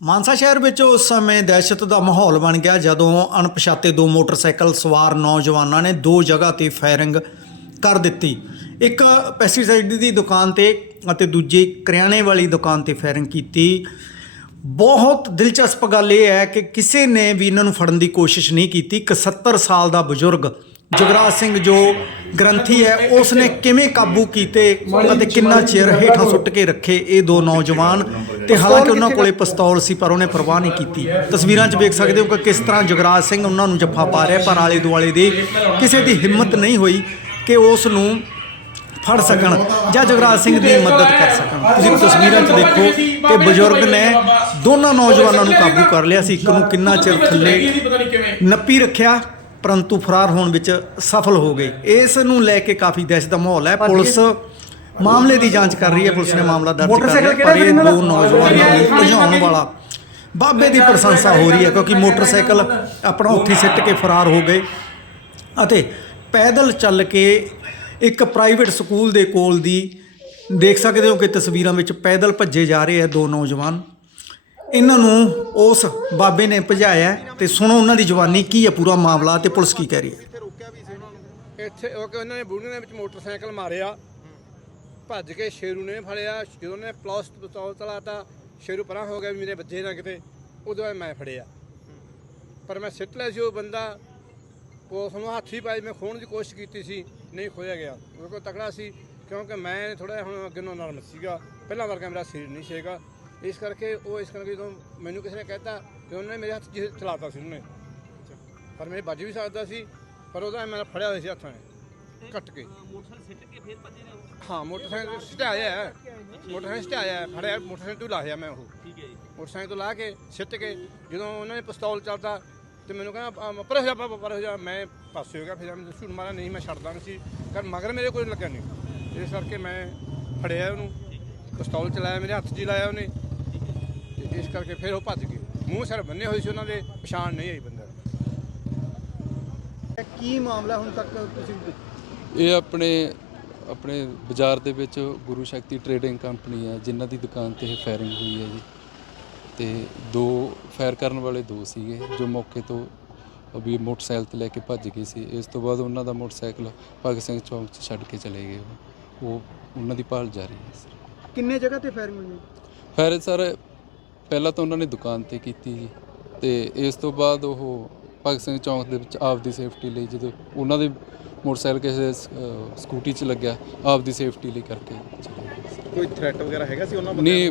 ਮਾਨਸਾ ਸ਼ਹਿਰ ਵਿੱਚ ਉਸ ਸਮੇਂ ਦਹਿਸ਼ਤ ਦਾ ਮਾਹੌਲ ਬਣ ਗਿਆ ਜਦੋਂ ਅਣਪਛਾਤੇ ਦੋ ਮੋਟਰਸਾਈਕਲ ਸਵਾਰ ਨੌਜਵਾਨਾਂ ਨੇ ਦੋ ਜਗ੍ਹਾ ਤੇ ਫਾਇਰਿੰਗ ਕਰ ਦਿੱਤੀ। ਇੱਕ ਪੈਸਟੀਸਾਈਡ ਦੀ ਦੁਕਾਨ ਤੇ ਅਤੇ ਦੂਜੀ ਕਰਿਆਣੇ ਵਾਲੀ ਦੁਕਾਨ ਤੇ ਫਾਇਰਿੰਗ ਕੀਤੀ। ਬਹੁਤ ਦਿਲਚਸਪ ਗੱਲ ਇਹ ਹੈ ਕਿ ਕਿਸੇ ਨੇ ਵੀ ਇਹਨਾਂ ਨੂੰ ਫੜਨ ਦੀ ਕੋਸ਼ਿਸ਼ ਨਹੀਂ ਕੀਤੀ। 71 ਸਾਲ ਦਾ ਬਜ਼ੁਰਗ ਜਗਰਾਜ ਸਿੰਘ ਜੋ ਗ੍ਰੰਥੀ ਹੈ ਉਸ ਨੇ ਕਿਵੇਂ ਕਾਬੂ ਕੀਤੇ ਅਤੇ ਕਿੰਨਾ ਚਿਰ ਹੇਠਾਂ ਸੁੱਟ ਕੇ ਰੱਖੇ? ਇਹ ਦੋ ਨੌਜਵਾਨ ਤੇ ਹਾਲਾਂਕਿ ਉਹਨਾਂ ਕੋਲੇ ਪਿਸਤੌਲ ਸੀ ਪਰ ਉਹਨੇ ਪਰਵਾਹ ਨਹੀਂ ਕੀਤੀ। ਤਸਵੀਰਾਂ 'ਚ ਵੇਖ ਸਕਦੇ ਹੋ ਕਿ ਕਿਸ ਤਰ੍ਹਾਂ ਜਗਰਾਜ ਸਿੰਘ ਉਹਨਾਂ ਨੂੰ ਜੱਫਾ ਪਾ ਰਿਹਾ ਪਰ ਆਲੇ ਦੁਆਲੇ ਦੇ ਕਿਸੇ ਦੀ ਹਿੰਮਤ ਨਹੀਂ ਹੋਈ ਕਿ ਉਸ ਨੂੰ ਫੜ ਸਕਣ ਜਾਂ ਜਗਰਾਜ ਸਿੰਘ ਦੀ ਮਦਦ ਕਰ ਸਕਣ। ਤੁਸੀਂ ਤਸਵੀਰਾਂ 'ਚ ਦੇਖੋ ਕਿ ਬਜ਼ੁਰਗ ਨੇ ਦੋਨਾਂ ਨੌਜਵਾਨਾਂ ਨੂੰ ਕਾਬੂ ਕਰ ਲਿਆ ਸੀ। ਇੱਕ ਨੂੰ ਕਿੰਨਾ ਚਿਰ ਥੱਲੇ ਨੱਪੀ ਰੱਖਿਆ ਪਰੰਤੂ ਫਰਾਰ ਹੋਣ ਵਿੱਚ ਸਫਲ ਹੋ ਗਏ। ਇਸ ਨੂੰ ਲੈ ਕੇ ਕਾਫੀ ਦਹਿਸ਼ਤ ਦਾ ਮਾਹੌਲ ਹੈ। ਪੁਲਿਸ ਮਾਮਲੇ ਦੀ ਜਾਂਚ ਕਰ ਰਹੀ ਹੈ ਪੁਲਿਸ ਨੇ ਮਾਮਲਾ ਦਰਜ ਕਰ ਲਿਆ। ਪਰ ਇਹ ਦੋ ਨੌਜਵਾਨਾਂ ਨੂੰ ਭਜਾਉਣ ਵਾਲਾ। ਬਾਬੇ ਦੀ ਪ੍ਰਸ਼ੰਸਾ ਹੋ ਰਹੀ ਹੈ ਕਿਉਂਕਿ ਮੋਟਰਸਾਈਕਲ ਆਪਣਾ ਉੱਥੇ ਸਿੱਟ ਕੇ ਫਰਾਰ ਹੋ ਗਏ। ਅਤੇ ਪੈਦਲ ਚੱਲ ਕੇ ਇੱਕ ਪ੍ਰਾਈਵੇਟ ਸਕੂਲ ਦੇ ਕੋਲ ਦੀ ਦੇਖ ਸਕਦੇ ਹੋ ਕਿ ਤਸਵੀਰਾਂ ਵਿੱਚ ਪੈਦਲ ਭੱਜੇ ਜਾ ਰਹੇ ਆ ਦੋ ਨੌਜਵਾਨ। ਇਹਨਾਂ ਨੂੰ ਉਸ ਬਾਬੇ ਨੇ ਭਜਾਇਆ ਹੈ ਤੇ ਸੁਣੋ ਉਹਨਾਂ ਦੀ ਜਵਾਨੀ ਕੀ ਹੈ ਪੂਰਾ ਮਾਮਲਾ ਤੇ ਪੁਲਿਸ ਕੀ ਕਹਿ ਰਹੀ ਹੈ। ਇੱਥੇ ਉਹ ਕਿ ਉਹਨਾਂ ਨੇ ਬੁੜੀਆਂ ਦੇ ਵਿੱਚ ਮੋਟਰਸਾਈਕਲ ਮਾਰਿਆ। ਭੱਜ ਕੇ ਸ਼ੇਰੂ ਨੇ ਫੜਿਆ, ਜਦੋਂ ਉਹਨੇ ਪਲਸ ਪਿਸਤੌਲ ਚਲਾਤਾ ਸ਼ੇਰੂ ਪਰਾਂ ਹੋ ਗਿਆ ਵੀ ਮੇਰੇ ਬੱਚੇ ਨਾ ਕਿਤੇ, ਉਦੋਂ ਬਾਅਦ ਮੈਂ ਫੜਿਆ। ਪਰ ਮੈਂ ਸਿੱਟ ਲਿਆ ਸੀ ਉਹ ਬੰਦਾ, ਪੁਲਿਸ ਨੂੰ ਹੱਥ ਹੀ ਪਾਈ ਮੈਂ ਖੋਣ ਦੀ ਕੋਸ਼ਿਸ਼ ਕੀਤੀ ਸੀ, ਨਹੀਂ ਖੋਇਆ ਗਿਆ। ਉਹ ਕੋ ਤਕੜਾ ਸੀ, ਕਿਉਂਕਿ ਮੈਂ ਥੋੜਾ ਹੁਣ ਅੱਗੇ ਨੂੰ ਨਰਮ ਸੀਗਾ। ਪਹਿਲਾਂ ਵਰਗਾ ਮੇਰਾ ਸਰੀਰ ਨਹੀਂ ਸੀਗਾ। ਇਸ ਕਰਕੇ ਉਹ, ਇਸ ਕਰਕੇ ਜਦੋਂ ਮੈਨੂੰ ਕਿਸੇ ਨੇ ਕਹਿਤਾ ਕਿ ਉਹਨੇ ਮੇਰੇ ਹੱਥ 'ਚ ਚਲਾਤਾ ਸੀ ਉਹਨੇ। ਪਰ ਮੇਰੇ ਵੱਜ ਵੀ ਸਕਦਾ ਸੀ, ਪਰ ਉਹਦਾ ਮੈਂ ਫੜਿਆ ਹੋਇਆ ਸੀ ਹੱਥਾਂ ਨੇ। ਕੱਟ ਕੇ। ਹਾਂ ਮੋਟਰਸਾਈਕਲ ਸਟਾਇਆ ਹੈ ਮੋਟਰਸਾਈਕਲ ਸਟਾਇਆ ਹੈ। ਫੜਿਆ ਮੋਟਰਸਾਈਕਲ ਤੋਂ ਲਾਹਿਆ ਮੈਂ ਉਹ। ਠੀਕ ਹੈ ਜੀ। ਮੋਟਰਸਾਈਕਲ ਤੋਂ ਲਾ ਕੇ ਸਿੱਟ ਕੇ ਜਦੋਂ ਉਹਨਾਂ ਨੇ ਪਿਸਤੌਲ ਚੱਲਦਾ ਤੇ ਮੈਨੂੰ ਕਹਿੰਦਾ ਪਰ ਹੋ ਜਾ ਪਰ ਪਰ ਹੋ ਜਾ। ਮੈਂ ਪਾਸੇ ਹੋ ਗਿਆ ਫਿਰ ਮੈਂ ਝੂਠ ਮਾਰਿਆ ਨਹੀਂ ਮੈਂ ਛੱਡਦਾ ਨਹੀਂ ਸੀ। ਕਰ ਮਗਰ ਮੇਰੇ ਕੋਈ ਲੱਗਿਆ ਨਹੀਂ। ਇਸ ਕਰਕੇ ਮੈਂ ਫੜਿਆ ਉਹਨੂੰ। ਪਿਸਤੌਲ ਚਲਾਇਆ ਮੇਰੇ ਹੱਥ 'ਚ ਹੀ ਲਾਇਆ ਉਹਨੇ। ਤੇ ਇਸ ਕਰਕੇ ਫਿਰ ਉਹ ਭੱਜ ਗਏ। ਮੂੰਹ ਸਿਰ ਬੰਨੇ ਹੋਏ ਸੀ ਉਹਨਾਂ ਦੇ ਪਛਾਣ ਨਹੀਂ ਆਈ ਬੰਦਾ ਕੀ ਮਾਮਲਾ ਹੁਣ ਤੱਕ ਤੁਸੀਂ ਇਹ ਆਪਣੇ ਆਪਣੇ ਬਾਜ਼ਾਰ ਦੇ ਵਿੱਚ ਗੁਰੂ ਸ਼ਕਤੀ ਟਰੇਡਿੰਗ ਕੰਪਨੀ ਹੈ ਜਿਨ੍ਹਾਂ ਦੀ ਦੁਕਾਨ ਤੇ ਇਹ ਫਾਇਰਿੰਗ ਹੋਈ ਹੈ ਜੀ। ਤੇ ਦੋ ਫਾਇਰ ਕਰਨ ਵਾਲੇ ਦੋ ਸੀਗੇ ਜੋ ਮੌਕੇ ਤੋਂ ਵੀ ਮੋਟਰਸਾਈਕਲ ਤੇ ਲੈ ਕੇ ਭੱਜ ਗਏ ਸੀ। ਇਸ ਤੋਂ ਬਾਅਦ ਉਹਨਾਂ ਦਾ ਮੋਟਰਸਾਈਕਲ ਭਗਤ ਸਿੰਘ ਚੌਂਕ 'ਚ ਛੱਡ ਕੇ ਚਲੇ ਗਏ। ਉਹ ਉਹ ਉਹਨਾਂ ਦੀ ਭਾਲ ਜਾਰੀ ਹੈ ਸਰ। ਕਿੰਨੇ ਜਗ੍ਹਾ ਤੇ ਫਾਇਰਿੰਗ ਹੋਈ ਫਾਇਰ ਸਰ ਪਹਿਲਾਂ ਤਾਂ ਉਹਨਾਂ ਨੇ ਦੁਕਾਨ ਤੇ ਕੀਤੀ ਜੀ ਤੇ ਇਸ ਤੋਂ ਬਾਅਦ ਉਹ ਭਗਤ ਸਿੰਘ ਚੌਂਕ ਦੇ ਵਿੱਚ ਆਪ ਦੀ ਸੇਫਟੀ ਲਈ ਜਦੋਂ ਉਹਨਾਂ ਦੇ ਮੋਟਰਸਾਈਕਲ ਕਿਸੇ ਸਕੂਟੀ 'ਚ ਲੱਗਿਆ ਆਪ ਦੀ ਸੇਫਟੀ ਲਈ ਕਰਕੇ। ਕੋਈ ਥ੍ਰੈਟ ਵਗੈਰਾ ਹੈਗਾ ਸੀ ਉਹਨਾਂ ਨਹੀਂ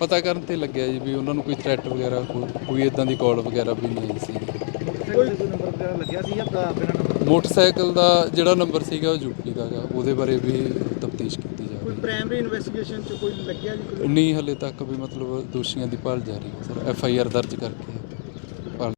ਪਤਾ ਕਰਨ ਤੇ ਲੱਗਿਆ ਜੀ ਵੀ ਉਹਨਾਂ ਨੂੰ ਕੋਈ ਥ੍ਰੈਟ ਵਗੈਰਾ ਕੋਈ- ਕੋਈ ਇਦਾਂ ਦੀ ਕਾਲ ਵਗੈਰਾ ਵੀ ਨਹੀਂ ਆਈ ਸੀ। ਕੋਈ ਨੰਬਰ ਵਗੈਰਾ ਲੱਗਿਆ ਸੀ ਜਾਂ ਬਿਨਾਂ ਨੰਬਰ ਮੋਟਰਸਾਈਕਲ ਦਾ ਜਿਹੜਾ ਨੰਬਰ ਸੀਗਾ ਉਹ ਯੂਪੀ ਦਾ ਗਾ ਉਹਦੇ ਬਾਰੇ ਵੀ ਤਫਤੀਸ਼ ਕੀਤੀ ਜਾ ਰਹੀ ਹੈ। ਪ੍ਰਾਇਮਰੀ ਇਨਵੈਸਟੀਗੇਸ਼ਨ ਚ ਕੋਈ ਲੱਗਿਆ ਜੀ ਨਹੀਂ ਹਲੇ ਤੱਕ ਵੀ ਮਤਲਬ ਦੋਸ਼ੀਆਂ ਦੀ ਭਾਲ ਜਾਰੀ ਹੈ। ਸਰ ਐਫ ਆਈ ਆਰ ਦਰਜ ਕਰਕੇ